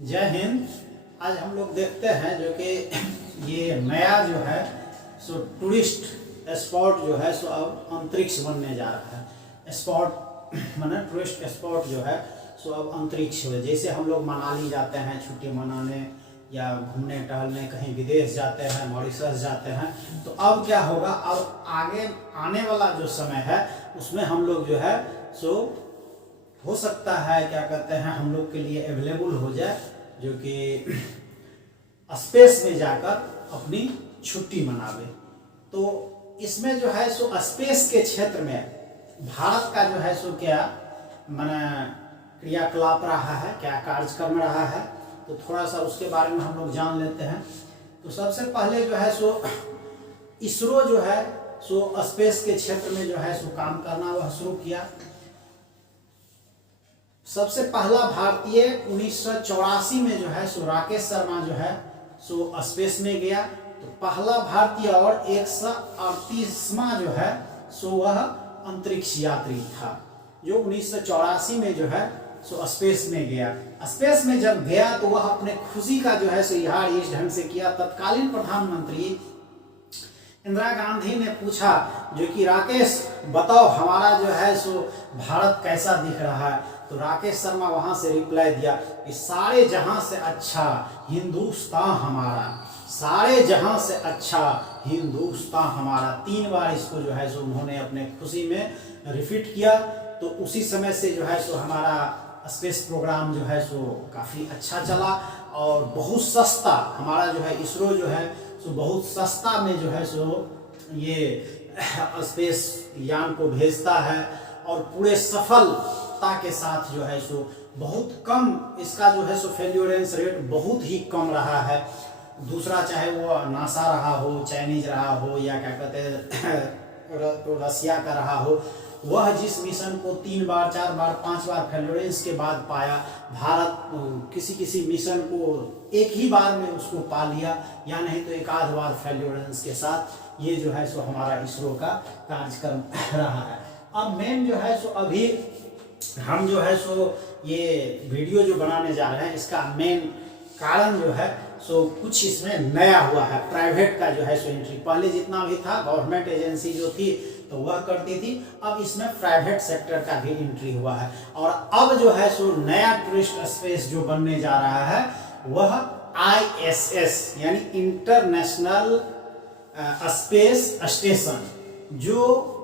जय हिंद। आज हम लोग देखते हैं जो कि ये नया जो है सो टूरिस्ट स्पॉट जो है सो अब अंतरिक्ष बनने जा रहा है। स्पॉट माने टूरिस्ट स्पॉट जो है सो अब अंतरिक्ष हो। जैसे हम लोग मनाली जाते हैं छुट्टी मनाने या घूमने टहलने, कहीं विदेश जाते हैं, मॉरिशस जाते हैं, तो अब क्या होगा, अब आगे आने वाला जो समय है उसमें हम लोग जो है सो हो सकता है क्या कहते हैं हम लोग के लिए अवेलेबल हो जाए जो कि स्पेस में जाकर अपनी छुट्टी मनावे। तो इसमें जो है सो स्पेस के क्षेत्र में भारत का जो है सो क्या माने क्रियाकलाप रहा है, क्या कार्यक्रम रहा है, तो थोड़ा सा उसके बारे में हम लोग जान लेते हैं। तो सबसे पहले जो है सो इसरो जो है सो स्पेस के क्षेत्र में जो है सो काम करना वह शुरू किया। सबसे पहला भारतीय 1984 में जो है सो राकेश शर्मा जो है सो स्पेस में गया। तो पहला भारतीय और 138वां जो है सो वह अंतरिक्ष यात्री था जो 1984 में जो है सो स्पेस में गया। स्पेस में जब गया तो वह अपने खुशी का जो है सो इजहार इस ढंग से किया। तत्कालीन प्रधानमंत्री इंदिरा गांधी ने पूछा जो कि राकेश बताओ हमारा जो है सो भारत कैसा दिख रहा है। तो राकेश शर्मा वहां से रिप्लाई दिया कि सारे जहां से अच्छा हिंदुस्तान हमारा, सारे जहां से अच्छा हिंदुस्तान हमारा। 3 बार इसको जो है सो उन्होंने अपने खुशी में रिपीट किया। तो उसी समय से जो है सो हमारा स्पेस प्रोग्राम जो है सो काफ़ी अच्छा चला और बहुत सस्ता हमारा जो है इसरो जो है सो बहुत सस्ता में जो है सो ये स्पेस यान को भेजता है और पूरे सफलता के साथ जो है सो बहुत कम इसका जो है सो फेल्योरेंस रेट बहुत ही कम रहा है। दूसरा चाहे वो नासा रहा हो, चाइनीज रहा हो या क्या कहते हैं रसिया का रहा हो, वह जिस मिशन को 3 बार 4 बार 5 बार फेल्योरेंस के बाद पाया, भारत किसी मिशन को एक ही बार में उसको पा लिया या नहीं तो एक आध बार फेल्योरेंस के साथ। ये जो है सो हमारा इसरो का कार्यक्रम रहा है। अब मेन जो है सो अभी हम जो है सो ये वीडियो जो बनाने जा रहे हैं इसका मेन कारण जो है सो कुछ इसमें नया हुआ है। प्राइवेट का जो है सो एंट्री, पहले जितना भी था गवर्नमेंट एजेंसी जो थी तो वह करती थी, अब इसमें प्राइवेट सेक्टर का भी एंट्री हुआ है। और अब जो है सो नया टूरिस्ट स्पेस जो बनने जा रहा है वह ISS यानी इंटरनेशनल स्पेस स्टेशन, जो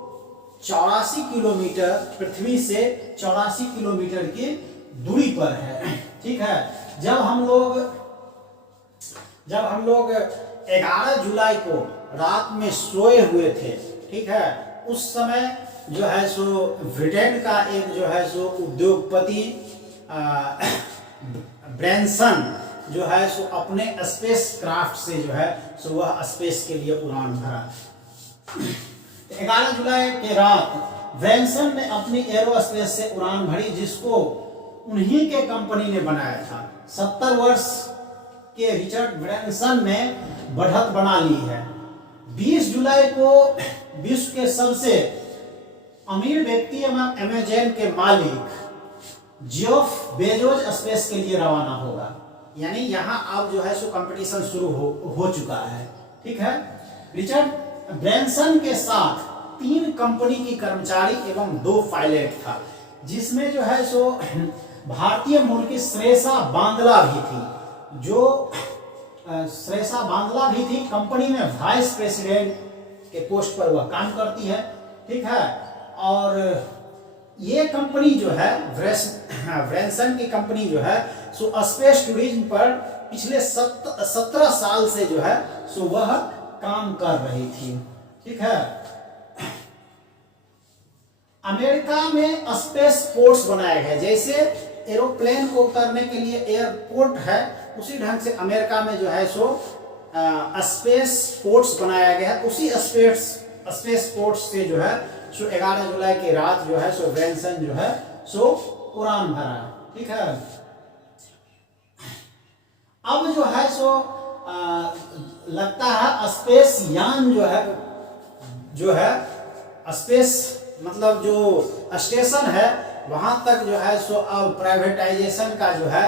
84 किलोमीटर पृथ्वी से 84 किलोमीटर की दूरी पर है। ठीक है। जब हम लोग 11 जुलाई को रात में सोए हुए थे, ठीक है, उस समय जो है सो ब्रिटेन का एक जो है सो उद्योगपति ब्रैनसन जो है सो अपने स्पेस क्राफ्ट से जो है सो वह स्पेस के लिए उड़ान भरा। 11 जुलाई के रात ब्रैनसन ने अपनी एरोस्पेस से उड़ान भरी जिसको उन्हीं के कंपनी ने बनाया था। 70 वर्ष के रिचर्ड ब्रैनसन ने बढ़त बना ली है। 20 जुलाई को विश्व के सबसे अमीर व्यक्ति एवं अमेज़न के मालिक जेफ बेजोस स्पेस के लिए रवाना होगा। यानी यहाँ अब जो है सो कंपटीशन शुरू हो चुका है। ठीक है। रिचर्ड ब्रैनसन के साथ 3 कंपनी की कर्मचारी एवं 2 पायलट था, जिसमें जो है सो भारतीय मूल की श्रेषा बांदला भी थी। जो श्रेषा बांदला भी थी, कंपनी में वाइस प्रेसिडेंट के पोस्ट पर वह काम करती है। ठीक है। और ये कंपनी जो है ब्रैनसन की कंपनी जो है सो स्पेस टूरिज्म पर पिछले 17 साल से जो है सो वह काम कर रही थी। ठीक है। अमेरिका में स्पेस पोर्ट्स बनाए गए, जैसे एरोप्लेन को उतरने के लिए एयरपोर्ट है उसी ढंग से अमेरिका में जो है सो स्पेस पोर्ट्स बनाया गया है। उसी स्पेस पोर्ट्स से जो है सो 11 जुलाई की रात जो है सो ब्रैनसन जो है सो उड़ान भरा। ठीक है। अब जो है सो लगता है स्पेस यान जो है स्पेस मतलब जो स्टेशन है वहां तक जो है सो अब प्राइवेटाइजेशन का जो है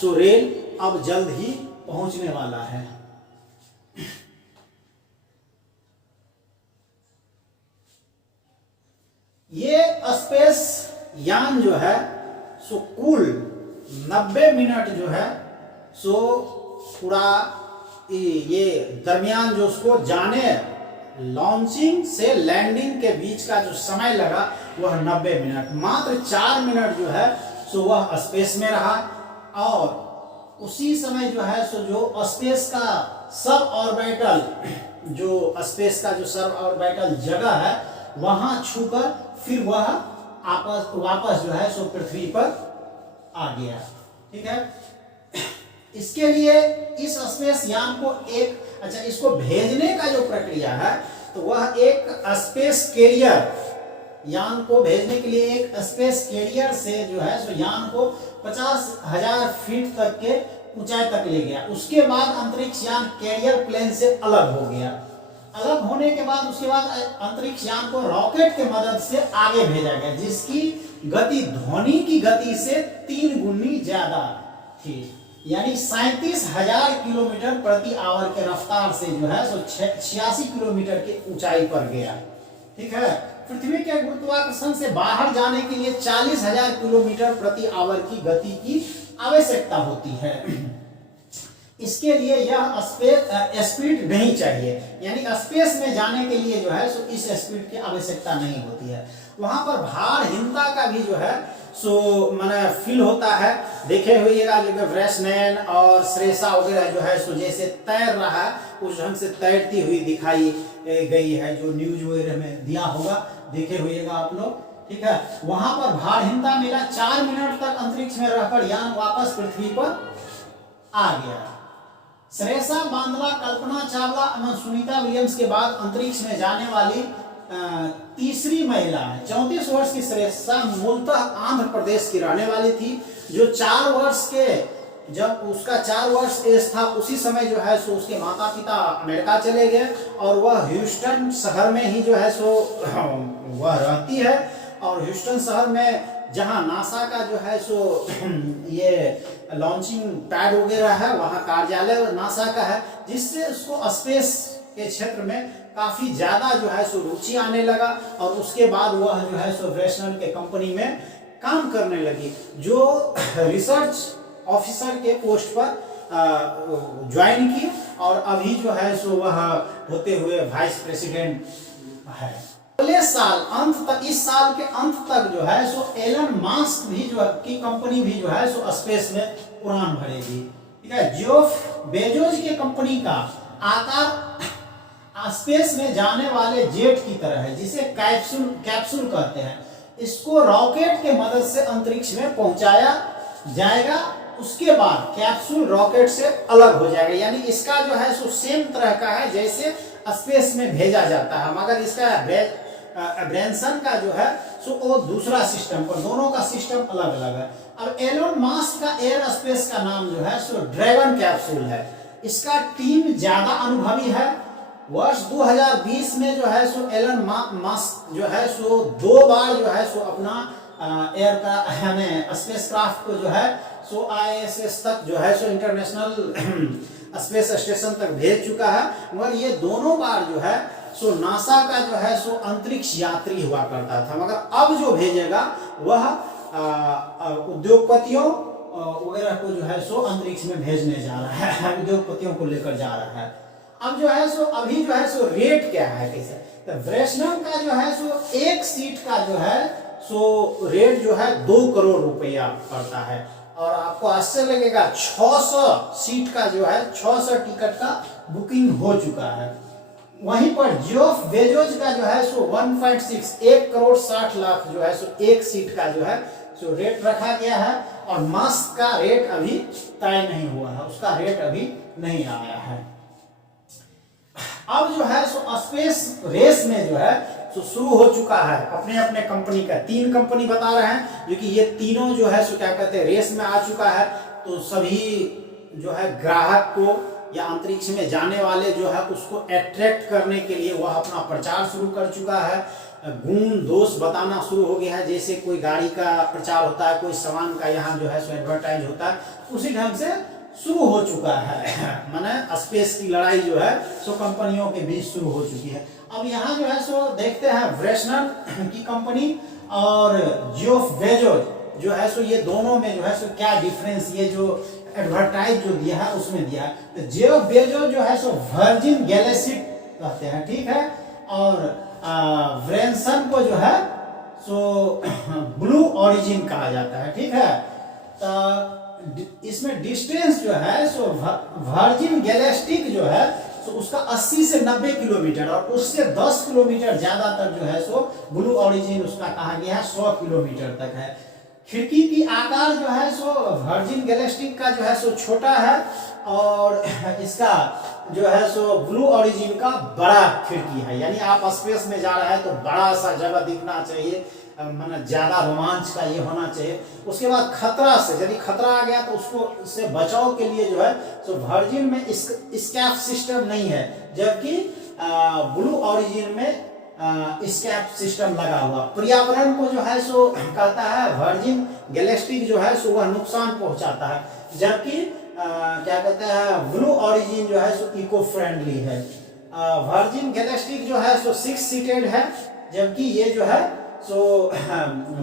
सो रेल अब जल्द ही पहुंचने वाला है। ये स्पेस यान जो है सो कुल 90 मिनट जो है सो पूरा ये दरमियान जो उसको जाने लॉन्चिंग से लैंडिंग के बीच का जो समय लगा वह 90 मिनट, मात्र 4 मिनट जो है सो वह स्पेस में रहा। और उसी समय जो है सो जो स्पेस का सब ऑर्बिटल जगह है वहां छूकर फिर वह वापस जो है सो पृथ्वी पर आ गया। ठीक है, इसके लिए इस स्पेस यान को इसको भेजने का जो प्रक्रिया है तो वह एक स्पेस कैरियर यान को भेजने के लिए एक स्पेस कैरियर से जो है सो यान को 50,000 फीट तक के ऊंचाई तक ले गया। उसके बाद अंतरिक्ष यान कैरियर प्लेन से अलग हो गया। अलग होने के बाद उसके बाद अंतरिक्ष यान को रॉकेट के मदद से आगे भेजा गया, जिसकी गति ध्वनि की गति से 3 गुनी ज्यादा थी, यानी 37,000 किलोमीटर प्रति आवर के रफ्तार से जो है सो 86 किलोमीटर के ऊंचाई पर गया। ठीक है, पृथ्वी के गुरुत्वाकर्षण से बाहर जाने के लिए 40,000 किलोमीटर प्रति आवर की गति की आवश्यकता होती है। इसके लिए यह स्पीड नहीं चाहिए, यानी स्पेस में जाने के लिए जो है सो इस स्पीड की आवश्यकता नहीं होती है। वहां पर भारहीनता का भी जो है सो माने फील होता है। देखे हुएगा जो ब्रेसनैन और श्रेषा वगैरह जो है सो जैसे तैर रहा है उस ढंग से तैरती हुई दिखाई गई है, जो न्यूज वगैरह में दिया होगा, देखे हुएगा आप लोग। ठीक है, वहां पर भारहीनता मिला। 4 मिनट तक अंतरिक्ष में रहकर यान वापस पृथ्वी पर आ गया। श्रेषा बांदला, कल्पना चावला एवं सुनीता विलियम्स के बाद अंतरिक्ष में जाने वाली तीसरी महिला है। 34 वर्ष की श्रेषा मूलतः आंध्र प्रदेश की रहने वाली थी, जो 4 वर्ष के जब उसका 4 वर्ष एज था उसी समय जो है सो उसके माता पिता अमेरिका चले गए और वह ह्यूस्टन शहर में ही जो है सो वह रहती है। और ह्यूस्टन शहर में जहां नासा का जो है सो ये लॉन्चिंग पैड वगैरह है वहां कार्यालय नासा का है, जिससे उसको स्पेस के क्षेत्र में काफी ज्यादा जो है सो रुचि आने लगा। और उसके बाद वह जो है सो ब्रेसनल के कंपनी में काम करने लगी, जो रिसर्च ऑफिसर के पोस्ट पर ज्वाइन की और अभी जो है सो वह होते हुए वाइस प्रेसिडेंट है। अगले साल अंत तक, इस साल के अंत तक जो है सो एलन मास्क भी जो की कंपनी भी जो है सो स्पेस में उड़ान भरेगी। ठीक है, जेफ बेजोस की कंपनी का आकार स्पेस में जाने वाले जेट की तरह है, जिसे कैप्सूल कहते हैं। इसको रॉकेट के मदद से अंतरिक्ष में पहुंचाया जाएगा। उसके बाद कैप्सूल रॉकेट से अलग हो जाएगा, यानी इसका जो है सो सेम तरह का है जैसे स्पेस में भेजा जाता है, मगर इसका ब्रेंसन का जो है सो वो दूसरा सिस्टम पर, दोनों का सिस्टम अलग अलग है। अब एलोन मास्क का एयर स्पेस का नाम जो है सो ड्रैगन कैप्सूल है। इसका टीम ज्यादा अनुभवी है। वर्ष 2020 में जो है सो एलन मास्क जो है सो 2 बार जो है सो अपना एयर का स्पेस क्राफ्ट को जो है सो ISS तक जो है सो इंटरनेशनल स्पेस स्टेशन तक भेज चुका है, मगर ये दोनों बार जो है सो नासा का जो है सो अंतरिक्ष यात्री हुआ करता था। मगर अब जो भेजेगा वह उद्योगपतियों वगैरह को जो है सो अंतरिक्ष में भेजने जा रहा है, उद्योगपतियों को लेकर जा रहा है। अब जो है सो अभी जो है सो रेट क्या है, कैसे, तो ब्रेसनल का जो है सो एक सीट का जो है सो रेट जो है 2 करोड़ रुपया पड़ता है। और आपको आश्चर्य लगेगा 600 सीट का जो है 600 टिकट का बुकिंग हो चुका है। वहीं पर जेफ बेजोस का जो है सो 1 करोड़ 60 लाख जो है सो एक सीट का जो है सो रेट रखा गया है। और मास्क का रेट अभी तय नहीं हुआ है, उसका रेट अभी नहीं आया है। अब जो है सो स्पेस रेस में जो है सो शुरू हो चुका है अपने अपने कंपनी का। 3 कंपनी बता रहे हैं, जो कि ये तीनों जो है सो क्या कहते हैं रेस में आ चुका है। तो सभी जो है ग्राहक को या अंतरिक्ष में जाने वाले जो है उसको अट्रैक्ट करने के लिए वह अपना प्रचार शुरू कर चुका है। गुण दोष बताना शुरू हो गया है, जैसे कोई गाड़ी का प्रचार होता है, कोई सामान का यहाँ जो है सो एडवर्टाइज होता है, उसी ढंग से शुरू हो चुका है। माने स्पेस की लड़ाई जो है सो कंपनियों के बीच शुरू हो चुकी है। अब यहाँ जो है सो देखते हैं ब्रेशनर की कंपनी और जेफ बेजोस जो है सो ये दोनों में जो है सो क्या डिफरेंस, ये जो एडवर्टाइज जो दिया है उसमें दिया है। तो जेफ बेजोस जो है सो वर्जिन गैलेक्सी कहते हैं, ठीक है, और ब्रेंसन को जो है सो ब्लू ओरिजिन कहा जाता है, ठीक है। तो इसमें डिस्टेंस जो है सो वर्जिन गैलेक्टिक जो है सो उसका 80 से 90 किलोमीटर और उससे 10 किलोमीटर ज्यादा तक जो है सो ब्लू ओरिजिन उसका कहा गया है 100 किलोमीटर तक है। खिड़की की आकार जो है सो वर्जिन गैलेक्टिक का जो है सो छोटा है और इसका जो है सो ब्लू ओरिजिन का बड़ा खिड़की है। यानी आप स्पेस में जा रहे हैं तो बड़ा सा जगह दिखना चाहिए, मतलब ज्यादा रोमांच का ये होना चाहिए। उसके बाद खतरा से, यदि खतरा आ गया तो उसको से बचाव के लिए जो है तो वर्जिन में स्कैप सिस्टम नहीं है, जबकि ब्लू ओरिजिन में स्कैप सिस्टम लगा हुआ। पर्यावरण को जो है सो कहता है वर्जिन गैलेक्टिक जो है सो वह नुकसान पहुंचाता है, जबकि क्या कहते हैं ब्लू ओरिजिन जो है सो इको फ्रेंडली है। वर्जिन गैलेक्टिक जो है सो 6 सीटेड है, जबकि ये जो है सो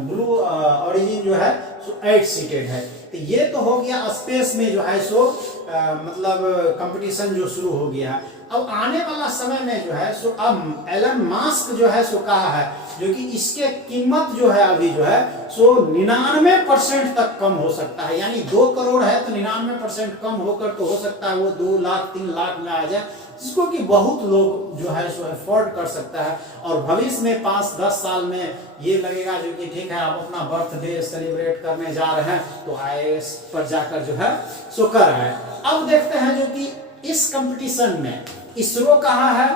ब्लू ओरिजिन जो है सो 8 सीटेड है। तो ये तो हो गया स्पेस में जो है सो मतलब कंपटीशन जो शुरू हो गया। अब आने वाला समय में जो है सो अब एलन मास्क जो है सो कहा है, जो कि इसके कीमत जो है अभी जो है सो 99% तक कम हो सकता है। यानी 2 करोड़ है तो 99% कम होकर तो हो सकता है वो 2 लाख 3 लाख में आ जाए, जिसको कि बहुत लोग जो है सो अफोर्ड कर सकता है। और भविष्य में 5-10 साल में ये लगेगा जो कि ठीक है आप अपना बर्थडे सेलिब्रेट करने जा रहे हैं तो IAS पर जाकर जो है सो कर रहा है। अब देखते हैं जो कि इस कंपटीशन में इसरो कहाँ है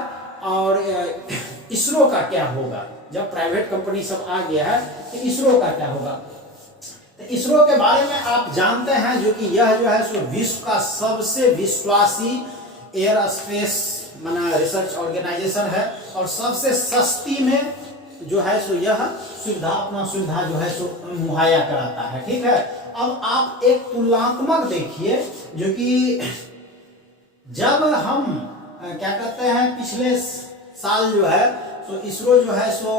और इसरो का क्या होगा। जब प्राइवेट कंपनी सब आ गया है तो इसरो का क्या होगा। तो इसरो के बारे में आप जानते हैं जो कि यह जो है सो विश्व का सबसे विश्वासी एयर स्पेस माना रिसर्च ऑर्गेनाइजेशन है और सबसे सस्ती में जो है सो यह सुविधा अपना सुविधा जो है सो मुहैया कराता है, ठीक है। अब आप एक तुलनात्मक देखिए जो कि जब हम क्या कहते हैं पिछले साल जो है तो इसरो जो है सो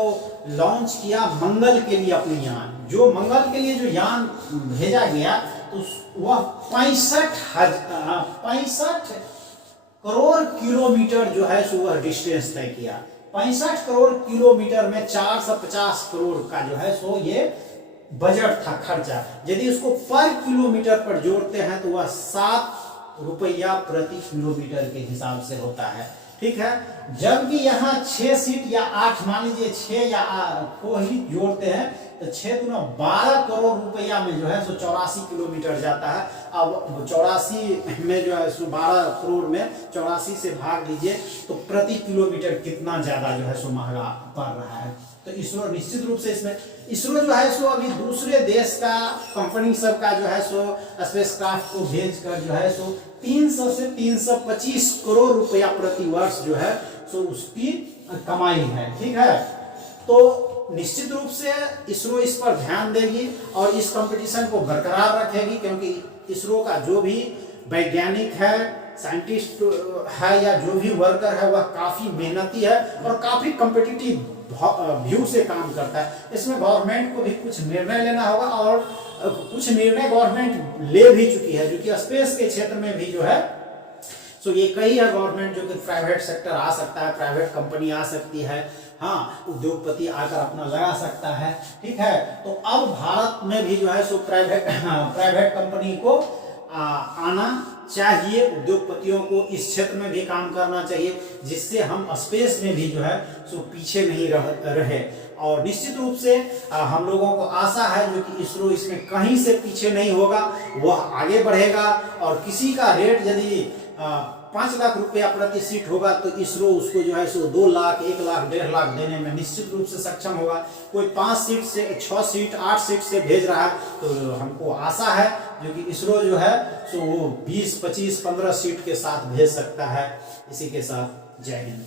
लॉन्च किया मंगल के लिए अपनी यान, जो मंगल के लिए जो यान भेजा गया तो वह 65 करोड़ किलोमीटर जो है सो वह डिस्टेंस तय किया। 65 करोड़ किलोमीटर में 450 करोड़ का जो है सो ये बजट था खर्चा। यदि उसको पर किलोमीटर पर जोड़ते हैं तो वह 7 रुपया प्रति किलोमीटर के हिसाब से होता है, ठीक है। जबकि यहाँ 6 सीट या 8 मान लीजिए 6 या 8 को ही जोड़ते हैं तो 6 दूना 12 करोड़ रुपया में जो है सो 84 किलोमीटर जाता है। अब 84 में जो है सो 12 करोड़ में 84 से भाग दीजिए तो प्रति किलोमीटर कितना ज्यादा जो है सो महंगा पड़ रहा है। तो इसरो निश्चित रूप से इसमें इसरो जो है सो अभी दूसरे देश का कंपनी सब का जो है सो स्पेसक्राफ्ट को भेजकर जो है सो 300 से 325 करोड़ रुपया प्रति वर्ष जो है सो उसकी कमाई है, ठीक है। तो निश्चित रूप से इसरो इस पर ध्यान देगी और इस कंपटीशन को बरकरार रखेगी, क्योंकि इसरो का जो भी वैज्ञानिक है, साइंटिस्ट है या जो भी वर्कर है वह काफी मेहनती है और काफी कॉम्पिटिटिव व्यू से काम करता है। इसमें गवर्नमेंट को भी कुछ निर्णय लेना होगा और कुछ निर्णय गवर्नमेंट ले भी चुकी है, जो कि स्पेस के क्षेत्र में भी जो है सो ये कही है गवर्नमेंट जो कि प्राइवेट सेक्टर आ सकता है, प्राइवेट कंपनी आ सकती है, हाँ उद्योगपति आकर अपना लगा सकता है, ठीक है। तो अब भारत में भी जो है सो प्राइवेट कंपनी को आना चाहिए, उद्योगपतियों को इस क्षेत्र में भी काम करना चाहिए, जिससे हम स्पेस में भी जो है सो पीछे नहीं रहे। और निश्चित रूप से हम लोगों को आशा है जो कि इसरो इसमें कहीं से पीछे नहीं होगा, वह आगे बढ़ेगा। और किसी का रेट यदि 5 लाख रुपया प्रति सीट होगा तो इसरो उसको जो है सो 2 लाख 1 लाख 1.5 लाख देने में निश्चित रूप से सक्षम होगा। कोई 5 सीट से 6 सीट 8 सीट से भेज रहा है तो हमको आशा है जो कि इसरो जो है सो वो 20 25 15 सीट के साथ भेज सकता है। इसी के साथ जय हिंद।